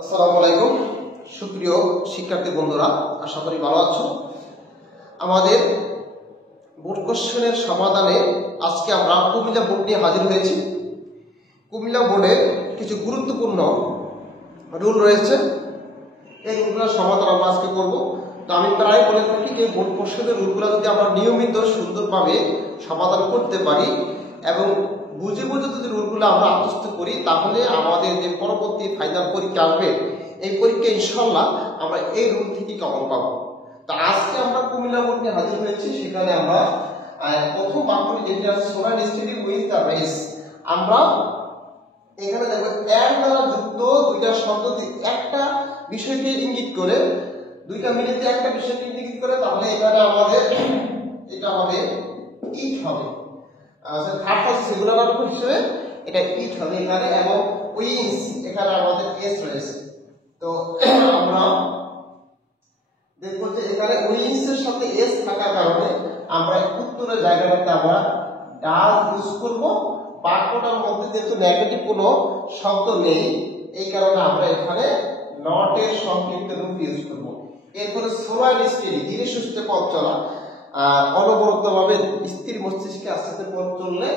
আসসালামু আলাইকুম সুপ্রিয় শিক্ষার্থী বন্ধুরা, আশা করি ভালো আছো। আমাদের বোর্ড কোশ্চেনের সমাধানে আজকে আমরা কুমিল্লা বোর্ড নিয়ে হাজির হয়েছি। কুমিল্লা বোর্ডের কিছু গুরুত্বপূর্ণ রুল রয়েছে, এই রুলগুলোর সমাধান আমরা আজকে করব। তো আমি প্রায় বলে থাকি যে বোর্ড কোশ্চেনের রুলগুলো যদি আমরা নিয়মিত সুন্দরভাবে সমাধান করতে পারি এবং বুঝে বুঝে যদি রুলগুলো আমরা আত্মস্থ করি, তাহলে আমাদের যে পরবর্তী ফাইনাল পরীক্ষা আসবে এই পরীক্ষা ইনশাল্লাহ আমরা এই রুল থেকেই কমন পাবো। তো আজকে আমরা কুমিল্লা বোর্ড নিয়ে হাজির হয়েছি। সেখানে আমরা প্রথম বাক্যটি যেটি আছে সোনার স্টেডি উইথ দ্য রেস, আমরা এখানে দেখো এর দ্বারা যুক্ত দুইটা শব্দ একটা বিষয়কে ইঙ্গিত করে, দুইটা মিলিতে একটা বিষয়কে ইঙ্গিত করে, তাহলে এখানে আমাদের এটা হবে ইট হবে। থার্ড পার্সন সিঙ্গুলার নাম্বার হিসেবে এটা ইট হবে এখানে, এবং উইংস এখানে আমাদের এস রয়েছে। তো আমরা দেখব যে এখানে উইংস এর সাথে এস থাকার কারণে আমরা উত্তরের জায়গাটাতে আমরা ডাজ ইউজ করব। বাক্যটার মধ্যে যেহেতু নেগেটিভ কোনো শব্দ নেই, এই কারণে আমরা এখানে নট এর সংক্ষিপ্ত রূপ ইউজ করব। এরপরে সোয়ার স্টেডি ধীরে সুস্থে পথ চলা, অনবরতভাবে স্থির মস্তিষ্কে আস্তে আস্তে পথ চললে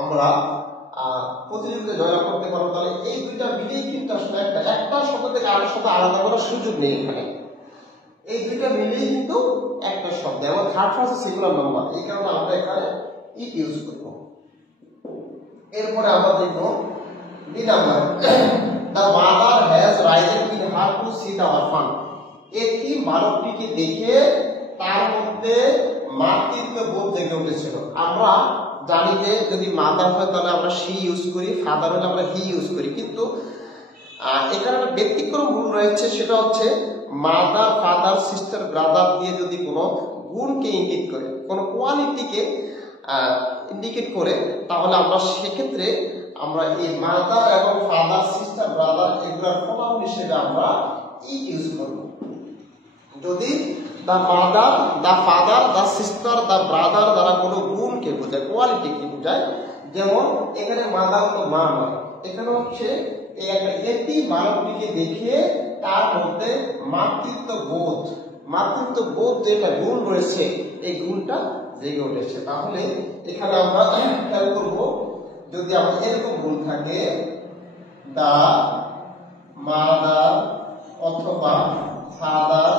আমরা প্রতিযোগিতা জয় করতে পারবো। তাহলে এই দুইটা মিলেই কিন্তু আসলে একটা শব্দ থেকে আরেকটা শব্দ আলাদা করার সুযোগ নেই এখানে, এই দুইটা মিলেই কিন্তু একটা শব্দ, এবং থার্ড পার্সন সিঙ্গুলার নাম্বার, এই কারণে আমরা এখানে ইট ইউজ করব। এরপরে আমরা দেখব B number, the mother has risen in her to see the orphan. একটি বালকটিকে দেখে তার মধ্যে মাতৃত্ব বোধ জেগে উঠেছিল। আমরা জানি যে যদি মাদার হয় তাহলে আমরা সি ইউজ করি, ফাদার হলে আমরা হি ইউজ করি, কিন্তু এখানে একটা ব্যতিক্রম রুল রয়েছে, সেটা হচ্ছে মাদার, ফাদার, সিস্টার, ব্রাদার দিয়ে যদি কোনো গুণকে ইঙ্গিত করে, কোনো কোয়ালিটিকে ইন্ডিকেট করে, তাহলে আমরা সেক্ষেত্রে আমরা এই মাদার এবং ফাদার, সিস্টার, ব্রাদার এগুলোর প্রমাণ হিসেবে আমরা ই ইউজ করব। যদি the mother, the father, the sister, the brother দ্বারা কোনো গুণকে বোঝায়, কোয়ালিটিকে বোঝায়, যেমন এখানে মাদার হলো মা নয়, এখানে হচ্ছে একটি বালকটিকে দেখে তার মধ্যে মাতৃত্ব বোধ যেটা গুণ রয়েছে, এই গুণটা জেগে উঠেছে। তাহলে এখানে আমরা খেয়াল করব, যদি আমরা এরকম গুণ থাকে দা মাদার অথবা ফাদার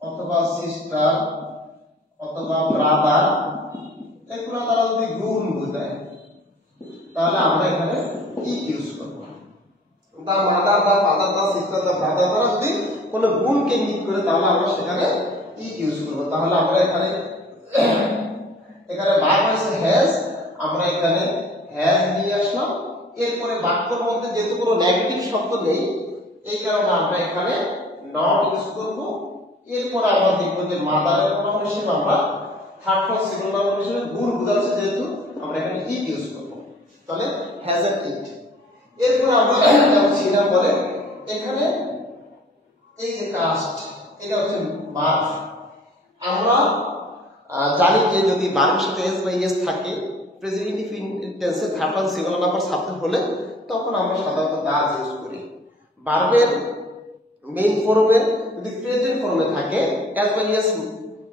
অথবা সিস্টার অথবা ব্রাদার, এগুলো তারা যদি গুণ বোঝায়, তাহলে আমরা এখানে ইট ইউজ করব। The mother, the father, the sister, the brother দ্বারা যদি কোনো গুণকে ইঙ্গিত করে, তাহলে আমরা সেখানে ইট ইউজ করব। তাহলে আমরা এখানে ভার্ব আছে হ্যাজ, আমরা এখানে হ্যাজ নিয়ে আসলাম। এরপরে বাক্যের মধ্যে যেহেতু কোনো নেগেটিভ শব্দ নেই, এই কারণে আমরা এখানে নট ইউজ করব। এরপরে আমরা দেখব যে মাদারের প্রোনাউন হিসেবে আমরা থার্ড পারসন সিঙ্গুলার নাম্বার হিসেবে গুণ বোঝাচ্ছে, যেহেতু আমরা এখানে ইট ইউজ করব। তাহলে হ্যাজ এন্ড ইট। এরপরে আমরা সি নাম্বারে এখানে এই যে কাস্ট, এটা হচ্ছে ভার্ব। আমরা জানি যে যদি ভার্বের সাথে এস বা ইএস থাকে, প্রেজেন্ট ইনডিফিনিট টেন্সে third person singular number subject হলে, তখন আমরা সাধারণত ডাজ ইউজ করি। ভার্বের মেইন ফর্মে যদি প্রেজেন্ট ফর্মে থাকে এস বা ইএস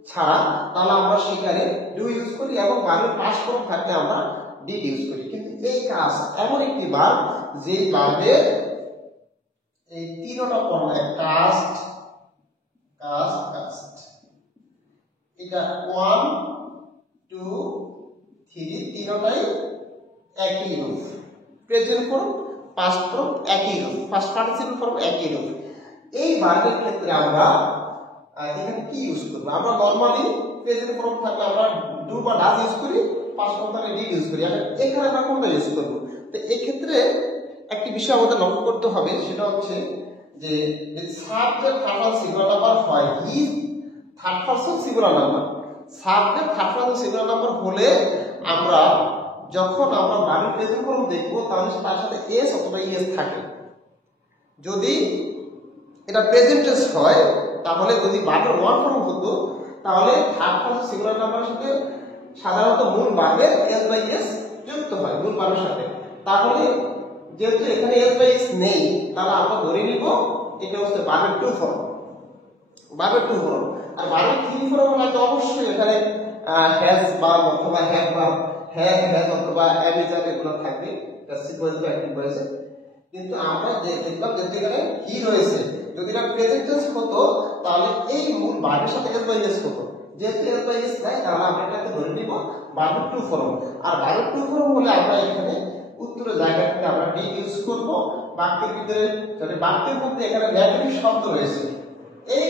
ছাড়া, তাহলে আমরা সেখানে ডু ইউজ করি, এবং ভার্বের পাস্ট ফর্ম থাকলে আমরা ডিড ইউজ করি। কিন্তু এই কাস্ট এমন একটি ভার্ব যেই ভার্বের এই তিনটা ফর্ম, কাস্ট, এটা 1 2 3 তিনটাই একই রূপ, প্রেজেন্ট ফর্ম, পাস্ট ফর্ম একই রূপ, পাস্ট পার্টিসিপল ফর্ম একই রূপ। এই ভার্বের ক্ষেত্রে আমরা এখানে কি ইউজ করব? আমরা নরমালি প্রেজেন্ট ফর্ম থাকলে আমরা ডু বা ডাজ ইউজ করি, পাস্ট ফর্ম থাকলে ডিড ইউজ করি, আর এখানে আমরা কোনটা ইউজ করব? তো এই ক্ষেত্রে একটি বিষয় আমাদের লক্ষ্য করতে হবে, সেটা হচ্ছে যে subject third person singular number হয়, he third person singular number, subject third person singular number হলে আমরা যখন আমরা ভার্বের প্রেজেন্ট ফর্ম দেখব, তাহলে তার সাথে এস অথবা ইএস থাকে। যদি এটা প্রেজেন্ট টেন্স হয়, তাহলে যদি ভার্বের ওয়ান ফর্ম হতো, তাহলে থার্ড পারসন সিঙ্গুলার নাম্বারের সাথে সাধারণত মূল ভার্বের এস বা ইএস যুক্ত হয় মূল ভার্বের সাথে, তাহলে যেহেতু এখানে এস বাই এস নেই, তাহলে আমরা ধরে নিব এটা হচ্ছে ভার্বের টু ফর্ম। ভার্বের টু ফর্ম। আর ভার্বের থ্রি ফর্ম হলে তো অবশ্যই এখানে হ্যাজ ভার্ব অথবা হ্যাভ ভার্ব, হ্যাজ অথবা অ্যামিজার এগুলো থাকবে, প্যাসিভ ভয়েস বা অ্যাক্টিভ ভয়েসে। কিন্তু আমরা যে দেখলাম যে এখানে হি রয়েছে, যদি এটা প্রেজেন্ট টেন্স হতো তাহলে এই মূল ভার্বের সাথে এস বাই এস হতো। যেহেতু এস বাই এস নাই, তাহলে আমরা এটাকে ধরে নিব ভার্বের টু ফর্ম। আর ভার্বের টু ফর্ম হলে আমরা এখানে উত্তরের জায়গাটাতে আমরা ডি ইউজ করব। বাক্যের ভিতরে যদি বাক্যের মধ্যে এখানে নেগেটিভ শব্দ রয়েছে, এই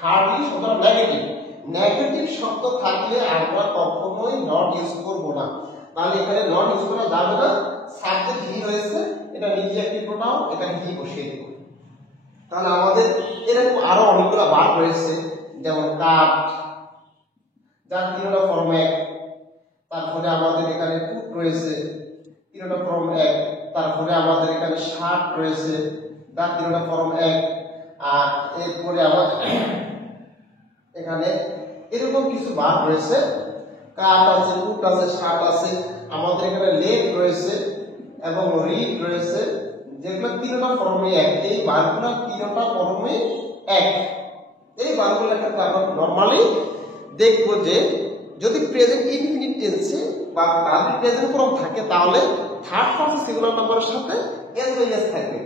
হার্ডলি শব্দ নেগেটিভ শব্দ থাকলে আমরা কখনোই নট ইউজ করব না। তাহলে এখানে নট ইউজ করা যাবে না। সাবজেক্ট হি রয়েছে, এটা নিজে একটি প্রোনাউন, এখানে হি বসিয়ে দেব। তাহলে আমাদের এরকম আরো অনেকগুলো ভার্ব রয়েছে, যেমন কাট, যার তিনটা ফর্ম এক। তারপরে আমাদের এখানে কুক রয়েছে, তিনটা ফর্ম এক। তারপরে আমাদের এখানে শার্ট রয়েছে, যার তিনটা ফর্ম এক। আর এরপরে আবার এখানে এরকম কিছু ভার্ব রয়েছে, কাট আছে, কুক আছে, শার্ট আছে। আমাদের এখানে লেট রয়েছে এবং রিড রয়েছে, যেগুলো তিনটা ফর্মে এক। এই ভার্বগুলো তিনটা ফর্মে এক। এই ভার্বগুলোর ক্ষেত্রে আমরা নরমালি দেখব যে যদি প্রেজেন্ট ইনফিনিট টেন্সে বা ভার্বের প্রেজেন্ট ফর্ম থাকে, তাহলে থার্ড পারসন সিঙ্গুলার নাম্বারের সাথে এস বাই এস থাকবে।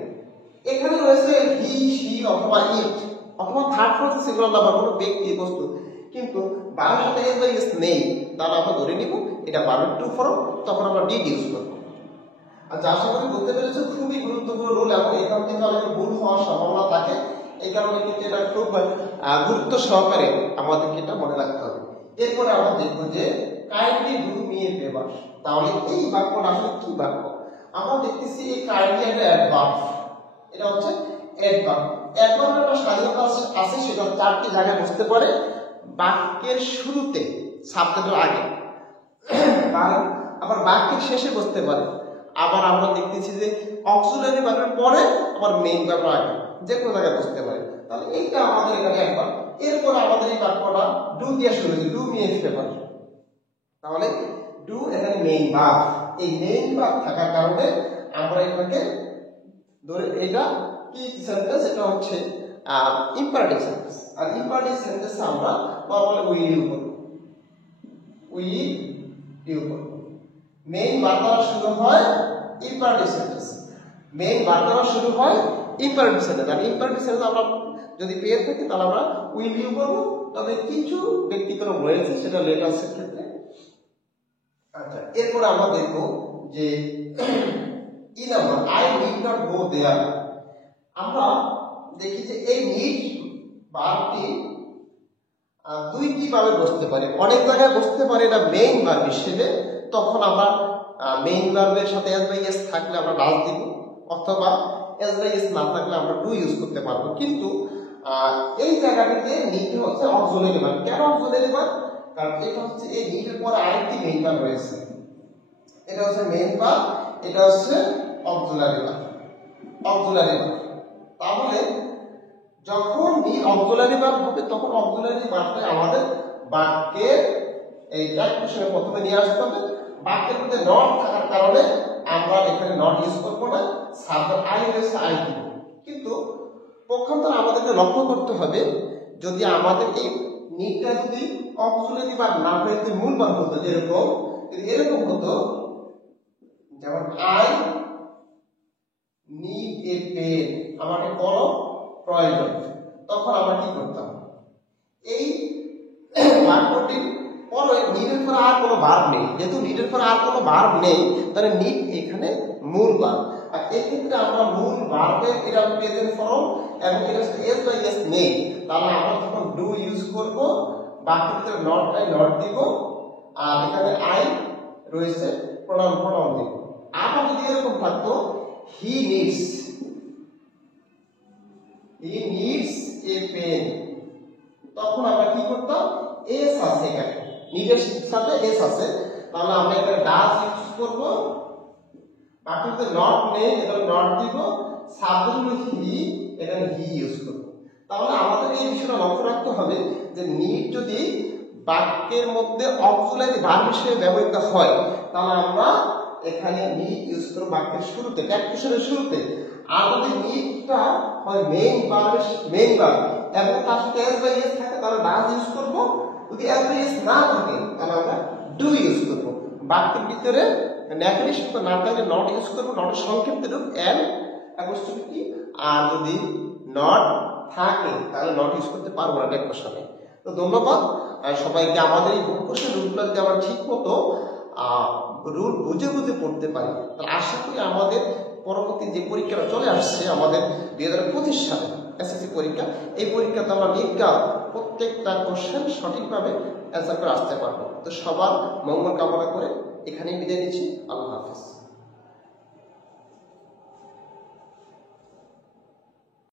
এখানে রয়েছে হি, শি অথবা ইট অথবা থার্ড পারসন সিঙ্গুলার নাম্বার, কোনো ব্যক্তি, বস্তু, কিন্তু ভার্বের সাথে এস বাই এস নেই। তাহলে আমরা ধরে নিব এটা ভার্বের টু ফর্ম, তখন আমরা ডিড ইউজ করব। আচ্ছা, আশা করি বুঝতে পেরেছো। খুবই গুরুত্বপূর্ণ রুল এবং এখান থেকে অনেক ভুল হওয়ার সম্ভাবনা থাকে। এই কারণে কিন্তু এটা খুব গুরুত্ব সহকারে আমাদেরকে এটা মনে রাখতে হবে। এরপরে আমরা দেখবো যে kindly do me a favour. তাহলে এই বাক্যটা আসলে কি বাক্য? আমরা দেখতেছি এই কাইন্ডলি একটা অ্যাডভার্ব, এটা হচ্ছে অ্যাডভার্ব। অ্যাডভার্বের একটা স্বাধীনতা আছে, সেটা চারটি জায়গায় বসতে পারে। বাক্যের শুরুতে, সাবজেক্টের আগে, আবার বাক্যের শেষে বসতে পারে। আবার আমরা দেখতেছি যে অক্সিলারি ভার্বের পরে আবার মেইন ভার্বের আগে, যে কোনো জায়গায় বসতে পারে। তাহলে এইটা আমাদের এখানে একবার। এরপরে আমাদের এই বাক্যটা ডু দিয়ে শুরু হয়েছে, ডু মি এ ফেভার। তাহলে ডু এখানে মেইন ভার্ব, এই মেইন ভার্ব থাকার কারণে আমরা এটাকে ধরে, এটা কি সেন্টেন্স? এটা হচ্ছে ইম্পারেটিভ সেন্টেন্স। আর ইম্পারেটিভ সেন্টেন্সে আমরা নরমালি উইল ইউজ করব, উইল ইউজ করব। মেইন ভার্ব দ্বারা শুরু হয় ইম্পারেটিভ সেন্টেন্স, মেইন ভার্ব দ্বারা শুরু হয় ইম্পারেটিভ সেন্টেন্স। আর ইম্পারেটিভ সেন্টেন্স আমরা যদি পেয়ে থাকি তাহলে আমরা উইল ইউজ করব। তবে কিছু ব্যক্তিক্রম রয়েছে, সেটা লেটার্সের ক্ষেত্রে। আচ্ছা, এরপর আমরা দেখব যে E number, I need not go there. আমরা দেখি যে এই নিড ভার্বটি দুইটি ভাবে বসতে পারে, অনেক জায়গায় বসতে পারে এটা মেইন ভার্ব হিসেবে। তখন আমরা মেইন ভার্বের সাথে এস বাই এস থাকলে আমরা ডাস দিব, অথবা এস বাই এস না থাকলে আমরা ডু ইউজ করতে পারবো। কিন্তু এই জায়গাটিতে নিড হচ্ছে অক্সিলারি ভার্ব। কেন অক্সিলারি ভার্ব? কারণ এটা হচ্ছে এই নিডের পরে আরেকটি মেইন ভার্ব রয়েছে, এটা হচ্ছে মেইন ভার্ব, এটা হচ্ছে অক্সিলারি ভার্ব। অক্সিলারি ভার্ব, তাহলে যখন নিড অক্সিলারি ভার্ব হবে তখন অক্সিলারি ভার্বটা আমাদের বাক্যের এই ট্রান্সলেশনে প্রথমে নিয়ে আসতে হবে। বাক্যের মধ্যে নট থাকার কারণে আমরা এখানে নট ইউজ করব না, সাবজেক্ট আই রয়েছে, আই দিব। কিন্তু পক্ষান্তরে আমাদেরকে লক্ষ্য করতে হবে, যদি আমাদের এই নিডটা যদি অক্সিলারি ভার্ব না হয়ে যদি মূল ভার্ব হতো, যেরকম যদি এরকম হতো, যেমন আই নিড এ পেন, আমাকে কলম প্রয়োজন, তখন আমরা কি করতাম? এই বাক্যটি পরে নিডের পরে আর কোনো ভার্ব নেই, যেহেতু নিডের পরে আর কোনো ভার্ব নেই, তাহলে নিড এখানে মূল ভার্ব। আর এই ক্ষেত্রে আমরা মূল ভার্বের এটা প্রেজেন্ট ফর্ম এবং এটা এস বাই এস নেই, তাহলে আমরা যখন ডু ইউজ করব বাক্যের ভিতরে নটটাই নট দিব, আর এখানে আই রয়েছে প্রনাউন দিব। আবার যদি এরকম থাকতো হি নিডস এ পেন, তখন আমরা কি করতাম? এস আছে, এখানে নিডের সাথে এস আছে, তাহলে আমরা এখানে ডাস ইউজ করব। বাকিতে নট নেই, এখানে নট দিব, সাবজেক্ট হলো হি, এখানে হি ইউজ করব। তাহলে আমাদের এই বিষয়টা লক্ষ্য রাখতে হবে যে নিড যদি বাক্যের মধ্যে অক্সিলারি ভার্ব হিসেবে ব্যবহৃত হয়, তাহলে আমরা এখানে নিড ইউজ করব বাক্যের শুরুতে, ট্যাক্সেশনের শুরুতে। আর যদি নিডটা হয় মেইন ভার্ব এবং তার সাথে এস বা ইএস থাকে তাহলে ডাজ ইউজ করব। যদি এস বা ইএস না থাকে তাহলে আমরা ডু ইউজ করব। বাক্যের ভিতরে নেগেটিভ শব্দ না থাকলে নট ইউজ করব, নটের সংক্ষিপ্ত রূপ এন অ্যাপোস্ট্রফি। আর যদি নট থাকে তাহলে নট ইউজ করতে পারবো না ট্যাক্সেশনে। তো ধন্যবাদ সবাইকে। আমাদের এই কোশ্চেন রুলগুলো যদি আমরা ঠিক মতো রুল বুঝে পড়তে পারি তাহলে আশা করি আমাদের পরবর্তী যে পরীক্ষাটা চলে আসছে আমাদের 2025 সালে এসএসসি পরীক্ষা, এই পরীক্ষাতে আমরা নির্ঘাত প্রত্যেকটা কোশ্চেন সঠিকভাবে অ্যান্সার করে আসতে পারবো। তো সবার মঙ্গল কামনা করে এখানেই বিদায় নিচ্ছি। আল্লাহ হাফেজ।